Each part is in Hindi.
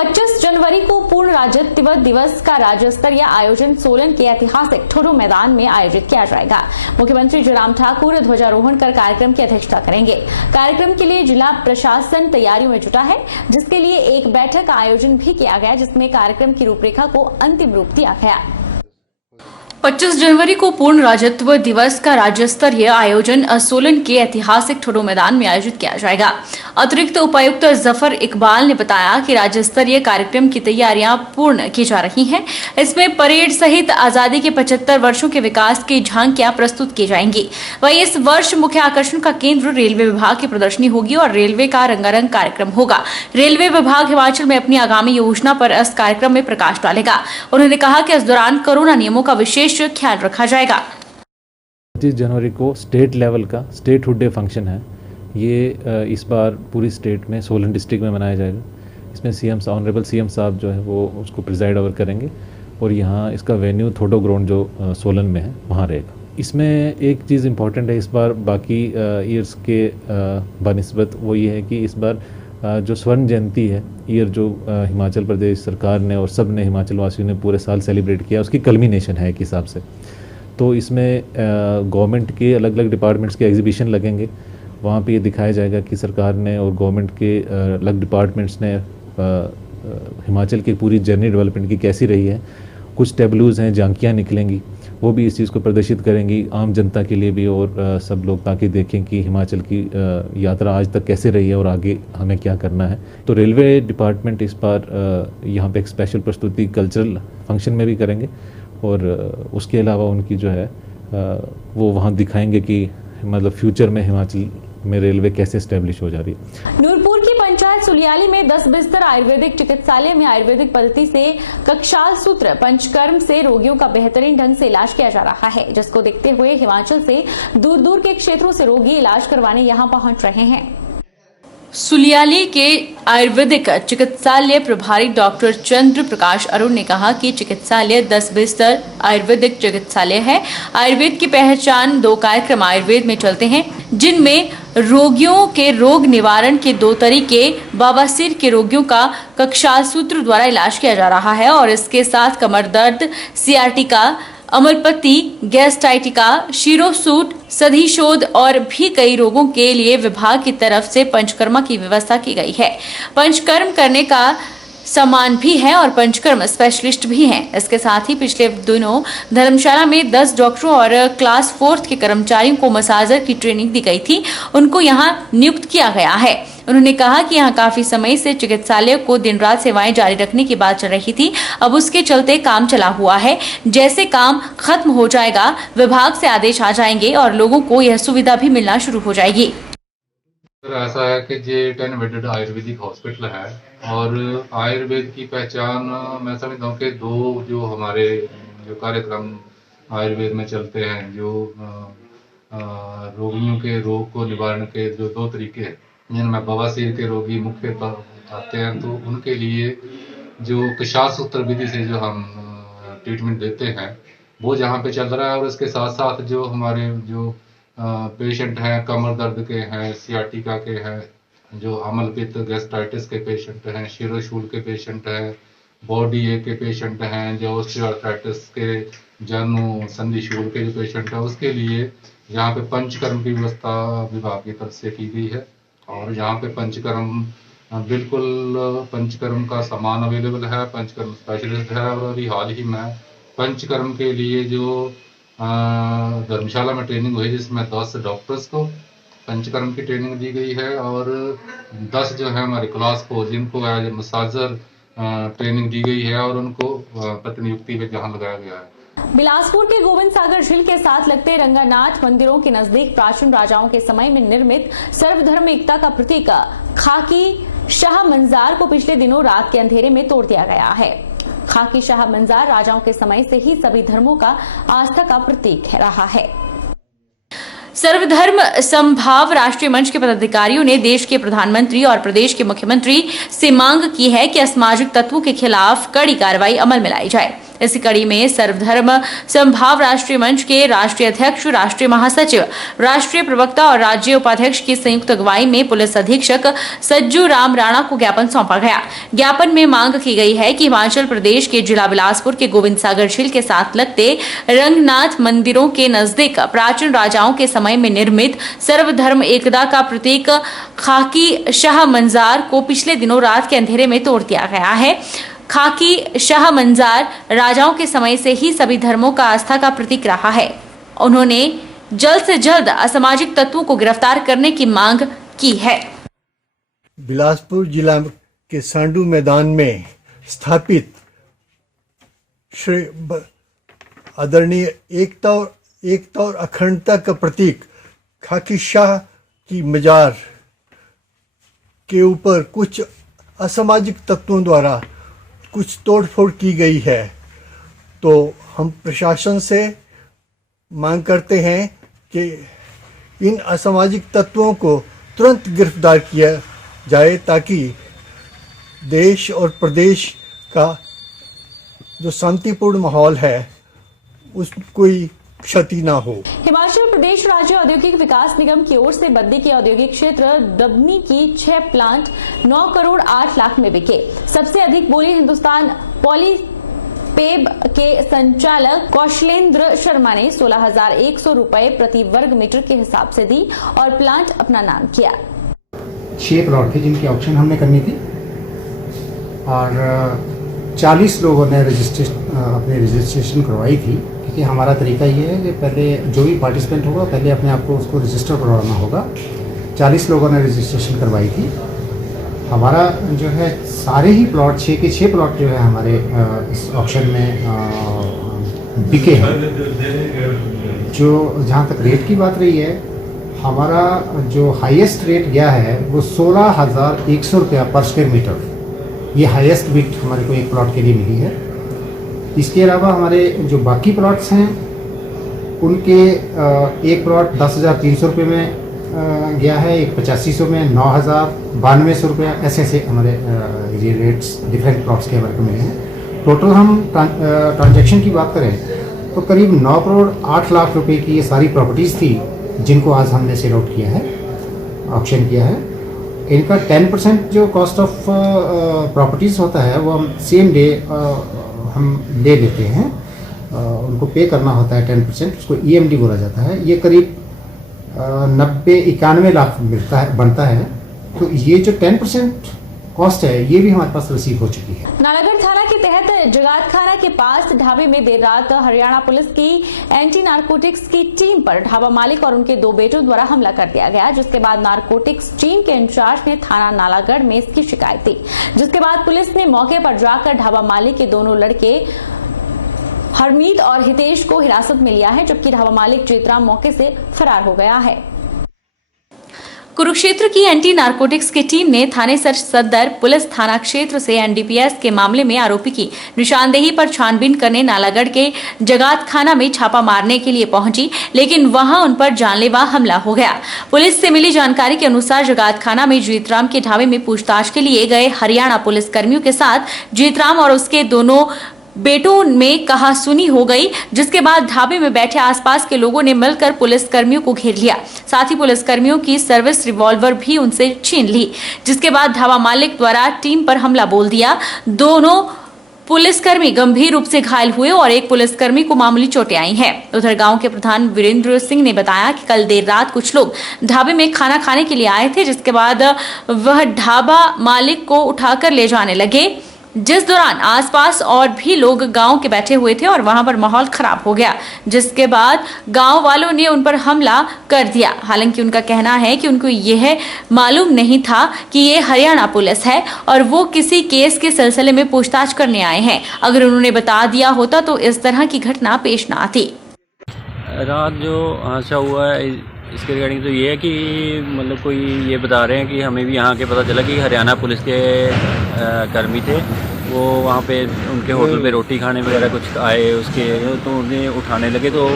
25 जनवरी को पूर्ण राज्यत्व दिवस का राज्य स्तरीय आयोजन सोलन के ऐतिहासिक ठुर्रो मैदान में आयोजित किया जाएगा। मुख्यमंत्री जयराम ठाकुर ध्वजारोहण कर कार्यक्रम की अध्यक्षता करेंगे। कार्यक्रम के लिए जिला प्रशासन तैयारियों में जुटा है, जिसके लिए एक बैठक का आयोजन भी किया गया, जिसमें कार्यक्रम की रूपरेखा को अंतिम रूप दिया गया। 25 जनवरी को पूर्ण राज्यत्व दिवस का राज्य स्तरीय आयोजन सोलन के ऐतिहासिक ठुर्रो मैदान में आयोजित किया जाएगा। अतिरिक्त उपायुक्त जफर इकबाल ने बताया कि राज्य स्तरीय कार्यक्रम की तैयारियां पूर्ण की जा रही हैं। इसमें परेड सहित आजादी के 75 वर्षों के विकास की झांकियां प्रस्तुत की जाएंगी। वहीं इस वर्ष मुख्य आकर्षण का केंद्र रेलवे विभाग की प्रदर्शनी होगी और रेलवे का रंगारंग कार्यक्रम होगा। रेलवे विभाग हिमाचल में अपनी आगामी योजना पर इस कार्यक्रम में प्रकाश डालेगा। उन्होंने कहा कि इस दौरान कोरोना नियमों का विशेष ख्याल रखा जाएगा। 25 जनवरी को स्टेट लेवल का स्टेटहुड डे फंक्शन है। ये इस बार पूरी स्टेट में सोलन डिस्ट्रिक्ट में मनाया जाएगा। इसमें ऑनरेबल सीएम साहब जो है वो उसको प्रिजाइड ओवर करेंगे और यहाँ इसका वेन्यू थोडो ग्राउंड जो सोलन में है वहाँ रहेगा। इसमें एक चीज़ इम्पॉर्टेंट है इस बार बाकी ईयर्स के बनिस्बत, वो ये है कि इस बार जो स्वर्ण जयंती है ईयर जो हिमाचल प्रदेश सरकार ने और सब ने हिमाचल वासियों ने पूरे साल सेलिब्रेट किया, उसकी कल्मिनेशन है एक हिसाब से। तो इसमें गवर्नमेंट के अलग अलग डिपार्टमेंट्स के एग्जीबिशन लगेंगे। वहाँ पे ये दिखाया जाएगा कि सरकार ने और गवर्नमेंट के अलग डिपार्टमेंट्स ने हिमाचल की पूरी जर्नी डेवलपमेंट की कैसी रही है। कुछ टेबलूज़ हैं, झांकियाँ निकलेंगी, वो भी इस चीज़ को प्रदर्शित करेंगी आम जनता के लिए भी और सब लोग, ताकि देखें कि हिमाचल की यात्रा आज तक कैसे रही है और आगे हमें क्या करना है। तो रेलवे डिपार्टमेंट इस बार यहाँ पे एक स्पेशल प्रस्तुति कल्चरल फंक्शन में भी करेंगे और उसके अलावा उनकी जो है वो वहाँ दिखाएंगे कि मतलब फ्यूचर में हिमाचल में रेलवे कैसे एस्टेब्लिश हो जा रही है। नूरपुर की पंचायत सुलियाली में 10 बिस्तर आयुर्वेदिक चिकित्सालय में आयुर्वेदिक पद्धति से कक्षाल सूत्र पंचकर्म से रोगियों का बेहतरीन ढंग से इलाज किया जा रहा है, जिसको देखते हुए हिमाचल से दूर दूर के क्षेत्रों से रोगी इलाज करवाने यहां पहुंच रहे हैं। सुलियाली के आयुर्वेदिक चिकित्सालय प्रभारी डॉक्टर चंद्र प्रकाश अरुण ने कहा कि चिकित्सालय 10 बिस्तर आयुर्वेदिक चिकित्सालय है। आयुर्वेद की पहचान 2 कार्यक्रम आयुर्वेद में चलते हैं, जिनमें रोगियों के रोग निवारण के 2 तरीके, बवासीर के रोगियों का कक्षाल सूत्र द्वारा इलाज किया जा रहा है और इसके साथ कमर दर्द, सियाटिका, अमलपति, गैस्ट्राइटिका, शिरोसूट, सधिशोध और भी कई रोगों के लिए विभाग की तरफ से पंचकर्मा की व्यवस्था की गई है। पंचकर्म करने का सामान भी है और पंचकर्म स्पेशलिस्ट भी हैं। इसके साथ ही पिछले दिनों धर्मशाला में 10 डॉक्टरों और क्लास 4 के कर्मचारियों को मसाजर की ट्रेनिंग दी गई थी, उनको यहाँ नियुक्त किया गया है। उन्होंने कहा कि यहाँ काफी समय से चिकित्सालय को दिन रात सेवाएं जारी रखने की बात चल रही थी, अब उसके चलते काम चला हुआ है। जैसे काम खत्म हो जाएगा, विभाग से आदेश आ जाएंगे और लोगों को यह सुविधा भी मिलना शुरू हो जाएगी। ऐसा है कि ये 10 बेडेड आयुर्वेदिक हॉस्पिटल है और आयुर्वेद की पहचान मैं समझता हूँ कि 2 जो हमारे जो कार्यक्रम आयुर्वेद में चलते हैं, जो रोगियों के रोग को निवारण के जो 2 तरीके हैं, जिनमें बवासीर के रोगी मुख्यतः आते हैं, तो उनके लिए जो कक्षाल सूत्र विधि से जो हम ट्रीटमेंट देते हैं वो जहाँ पे चल रहा है। और इसके साथ साथ जो हमारे जो पेशेंट हैं, कमर दर्द के हैं, सियाटिका के हैं, जो अमलपित्त गैस्ट्राइटिस के पेशेंट हैं, शिरोशूल के पेशेंट हैं, बॉडी एक के पेशेंट हैं, जो ऑस्टियोआर्थराइटिस के, जन्म संधिशूल के जो पेशेंट हैं, उसके लिए यहाँ पे पंचकर्म की व्यवस्था विभाग की तरफ से की गई है। और यहाँ पे पंचकर्म बिल्कुल पंचकर्म का सामान अवेलेबल है, पंचकर्म स्पेशलिस्ट है। और अभी हाल ही में पंचकर्म के लिए जो धर्मशाला में ट्रेनिंग हुई, जिसमें 10 डॉक्टर्स को पंचकर्म की ट्रेनिंग दी गई है और 10 जो है हमारे क्लास 4 जिनको एज मसाजर ट्रेनिंग दी गई है और उनको प्रतिनियुक्ति में जहाँ लगाया गया है। बिलासपुर के गोविंद सागर झील के साथ लगते रंगानाथ मंदिरों के नजदीक प्राचीन राजाओं के समय में निर्मित सर्वधर्म एकता का प्रतीक खाकी शाह मंजार को पिछले दिनों रात के अंधेरे में तोड़ दिया गया है। खाकी शाह मंजार राजाओं के समय से ही सभी धर्मों का आस्था का प्रतीक रहा है। सर्वधर्म समभाव राष्ट्रीय मंच के पदाधिकारियों ने देश के प्रधानमंत्री और प्रदेश के मुख्यमंत्री से मांग की है कि असामाजिक तत्वों के खिलाफ कड़ी कार्रवाई अमल में लाई जाए। इसी कड़ी में सर्वधर्म समभाव राष्ट्रीय मंच के राष्ट्रीय अध्यक्ष, राष्ट्रीय महासचिव, राष्ट्रीय प्रवक्ता और राज्य उपाध्यक्ष की संयुक्त अगुवाई में पुलिस अधीक्षक सज्जू राम राणा को ज्ञापन सौंपा गया। ज्ञापन में मांग की गई है कि हिमाचल प्रदेश के जिला बिलासपुर के गोविंद सागर झील के साथ लगते रंगनाथ मंदिरों के नजदीक प्राचीन राजाओं के समय में निर्मित सर्वधर्म एकता का प्रतीक खाकी शाह मंजार को पिछले दिनों रात के अंधेरे में तोड़ दिया गया है। खाकी शाह मंजार राजाओं के समय से ही सभी धर्मों का आस्था का प्रतीक रहा है। उन्होंने जल्द से जल्द असामाजिक तत्वों को गिरफ्तार करने की मांग की है। बिलासपुर जिला के सांडू मैदान में स्थापित श्री आदरणीय एकता और अखंडता का प्रतीक खाकी शाह की मजार के ऊपर कुछ असामाजिक तत्वों द्वारा कुछ तोड़फोड़ की गई है, तो हम प्रशासन से मांग करते हैं कि इन असामाजिक तत्वों को तुरंत गिरफ्तार किया जाए ताकि देश और प्रदेश का जो शांतिपूर्ण माहौल है उस कोई क्षति ना हो। हिमाचल प्रदेश राज्य औद्योगिक विकास निगम की ओर से बद्दी के औद्योगिक क्षेत्र दबनी की 6 प्लांट 9 करोड़ 8 लाख में बिके। सबसे अधिक बोली हिंदुस्तान पॉलीपेब के संचालक कौशलेंद्र शर्मा ने 16,100 रुपए प्रति वर्ग मीटर के हिसाब से दी और प्लांट अपना नाम किया। 6 प्लॉट थे जिनकी ऑक्शन हमने करनी थी और 40 लोगों ने अपनी रजिस्ट्रेशन करवाई थी, क्योंकि हमारा तरीका ये है कि पहले जो भी पार्टिसिपेंट होगा पहले अपने आप को उसको रजिस्टर करवाना होगा। 40 लोगों ने रजिस्ट्रेशन करवाई थी। हमारा जो है सारे ही प्लॉट 6 के 6 प्लॉट जो है हमारे इस ऑक्शन में बिके हैं। जो जहाँ तक रेट की बात रही है, हमारा जो हाईएस्ट रेट गया है वो 16,100 रुपया पर स्क्वायर मीटर, ये हाईएस्ट बिड हमारे को एक प्लॉट के लिए मिली है। इसके अलावा हमारे जो बाकी प्लॉट्स हैं उनके एक प्लॉट 10,300 रुपये में गया है, एक 8500 में, 9,000, 9200 रुपया, ऐसे ऐसे हमारे ये रेट्स डिफरेंट प्लॉट्स के हमारे को मिले हैं। टोटल हम ट्रांजैक्शन की बात करें तो करीब 9 करोड़ 8 लाख रुपए की ये सारी प्रॉपर्टीज़ थी जिनको आज हमने सेल आउट किया है, ऑक्शन किया है। इनका 10% जो कॉस्ट ऑफ प्रॉपर्टीज़ होता है वो हम सेम डे हम ले लेते हैं, उनको पे करना होता है 10%, उसको EMD बोला जाता है। ये करीब 90-91 लाख बनता है। तो ये जो 10% कॉस्ट है ये भी हमारे पास रिसीव हो चुकी है। नालागढ़ थाना के तहत जगातखाना के पास ढाबे में देर रात हरियाणा पुलिस की एंटी नारकोटिक्स की टीम पर ढाबा मालिक और उनके 2 बेटों द्वारा हमला कर दिया गया, जिसके बाद नारकोटिक्स टीम के इंचार्ज ने थाना नालागढ़ में इसकी शिकायत दी, जिसके बाद पुलिस ने मौके पर जाकर ढाबा मालिक के दोनों लड़के हरमीत और हितेश को हिरासत में लिया है, जबकि ढाबा मालिक जीतराम मौके से फरार हो गया है। कुरुक्षेत्र की एंटी नारकोटिक्स की टीम ने थाने सदर पुलिस थाना क्षेत्र से NDPS के मामले में आरोपी की निशानदेही पर छानबीन करने नालागढ़ के जगातखाना में छापा मारने के लिए पहुंची, लेकिन वहां उन पर जानलेवा हमला हो गया। पुलिस से मिली जानकारी के अनुसार जगातखाना में जीतराम के ढाबे में पूछताछ के लिए गए हरियाणा पुलिस कर्मियों के साथ जीतराम और उसके दोनों बेटों में कहासुनी हो गई, जिसके बाद ढाबे में बैठे आसपास के लोगों ने मिलकर पुलिस कर्मियों को घेर लिया। साथ ही पुलिस कर्मियों की सर्विस रिवॉल्वर भी उनसे छीन ली, जिसके बाद ढाबा मालिक द्वारा टीम पर हमला बोल दिया। दोनों पुलिसकर्मी गंभीर रूप से घायल हुए और एक पुलिसकर्मी को मामूली चोटें आई हैं। उधर गांव के प्रधान वीरेंद्र सिंह ने बताया कि कल देर रात कुछ लोग ढाबे में खाना खाने के लिए आए थे, जिसके बाद वह ढाबा मालिक को उठाकर ले जाने लगे, जिस दौरान आसपास और भी लोग गांव के बैठे हुए थे और वहां पर माहौल खराब हो गया, जिसके बाद गांव वालों ने उन पर हमला कर दिया। हालांकि उनका कहना है कि उनको यह मालूम नहीं था कि ये हरियाणा पुलिस है और वो किसी केस के सिलसिले में पूछताछ करने आए हैं। अगर उन्होंने बता दिया होता तो इस तरह की घटना पेश न आती। रात जो हादसा हुआ है इसके रिगार्डिंग तो ये है कि मतलब कोई ये बता रहे हैं कि हमें भी यहाँ के पता चला कि हरियाणा पुलिस के कर्मी थे, वो वहाँ पे उनके होटल पे रोटी खाने वगैरह कुछ आए, उसके तो उन्हें उठाने लगे। तो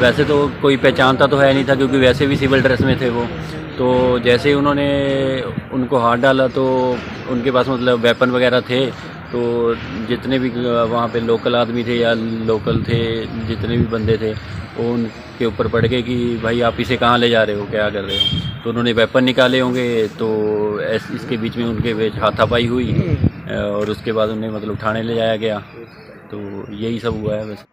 वैसे तो कोई पहचानता तो है नहीं था क्योंकि वैसे भी सिविल ड्रेस में थे वो। तो जैसे ही उन्होंने उनको हाथ डाला तो उनके पास मतलब वेपन वगैरह थे, तो जितने भी वहाँ पे लोकल आदमी थे या लोकल थे, जितने भी बंदे थे, वो उनके ऊपर पड़ गए कि भाई आप इसे कहाँ ले जा रहे हो, क्या कर रहे हो। तो उन्होंने वेपन निकाले होंगे, तो इसके बीच में उनके बीच हाथापाई हुई और उसके बाद उन्हें मतलब थाने ले जाया गया। तो यही सब हुआ है बस।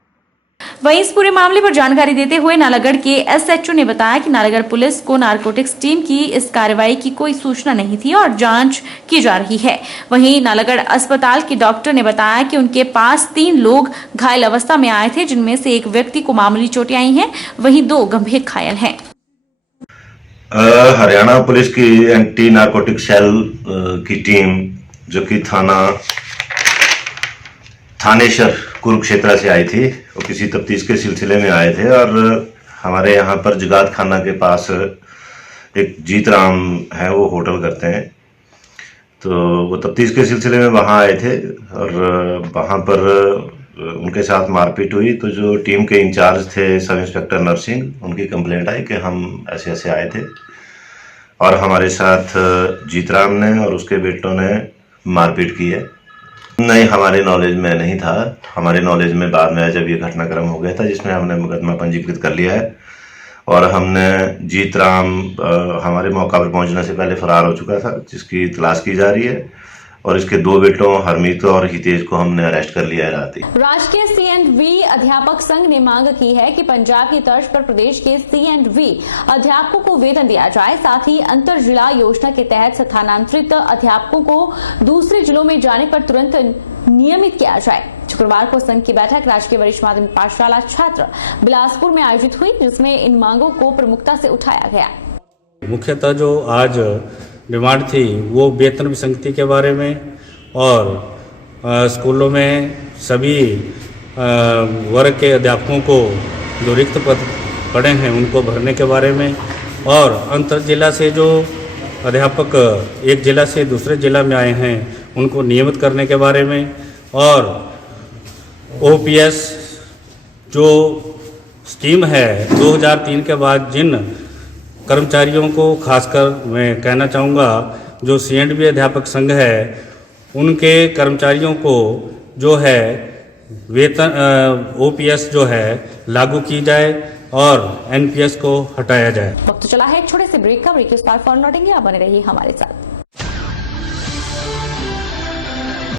वहीं इस पूरे मामले पर जानकारी देते हुए नालागढ़ के एसएचओ ने बताया कि नालागढ़ पुलिस को नारकोटिक्स टीम की इस कार्रवाई की कोई सूचना नहीं थी और जांच की जा रही है। वहीं नालागढ़ अस्पताल के डॉक्टर ने बताया कि उनके पास 3 लोग घायल अवस्था में आए थे, जिनमें से एक व्यक्ति को मामूली चोटें आई हैं, वहीं 2 गंभीर घायल हैं। हरियाणा पुलिस की एंटी नारकोटिक सेल की टीम, जो कि थानेश्वर कुरुक्षेत्र से आई थी, वो किसी तफ्तीश के सिलसिले में आए थे और हमारे यहाँ पर जगात खाना के पास एक जीत राम है, वो होटल करते हैं, तो वो तफ्तीश के सिलसिले में वहाँ आए थे और वहाँ पर उनके साथ मारपीट हुई। तो जो टीम के इंचार्ज थे सब इंस्पेक्टर नरसिंह, उनकी कंप्लेंट आई कि हम ऐसे ऐसे आए थे और हमारे साथ जीतराम ने और उसके बेटों ने मारपीट की है। नहीं, हमारे नॉलेज में नहीं था। हमारे नॉलेज में बाद में जब ये घटनाक्रम हो गया था, जिसमें हमने मुकदमा पंजीकृत कर लिया है और हमने जीतराम हमारे मौका पर पहुंचने से पहले फरार हो चुका था, जिसकी तलाश की जा रही है और इसके 2 बेटों हरमीत और हितेश को हमने अरेस्ट कर लिया है रात ही। राजकीय C&V अध्यापक संघ ने मांग की है कि पंजाब की तर्ज पर प्रदेश के C&V अध्यापकों को वेतन दिया जाए, साथ ही अंतर जिला योजना के तहत स्थानांतरित अध्यापकों को दूसरे जिलों में जाने पर तुरंत नियमित किया जाए। शुक्रवार को संघ की बैठक राजकीय वरिष्ठ माध्यमिक पाठशाला छात्र बिलासपुर में आयोजित हुई, जिसमें इन मांगों को प्रमुखता से उठाया गया। मुख्यतः जो आज डिमांड थी वो वेतन विसंगति के बारे में और स्कूलों में सभी वर्ग के अध्यापकों को जो रिक्त पद पड़े हैं उनको भरने के बारे में और अंतर जिला से जो अध्यापक एक जिला से दूसरे जिला में आए हैं उनको नियमित करने के बारे में और OPS जो स्कीम है 2003 के बाद जिन कर्मचारियों को खासकर मैं कहना चाहूँगा जो C&V अध्यापक संघ है उनके कर्मचारियों को जो है वेतन OPS जो है लागू की जाए और NPS को हटाया जाए। वक्त चला है एक छोटे से ब्रेक का। ब्रेक के बाद फौरन लौटेंगे, आप बने रहिए हमारे साथ।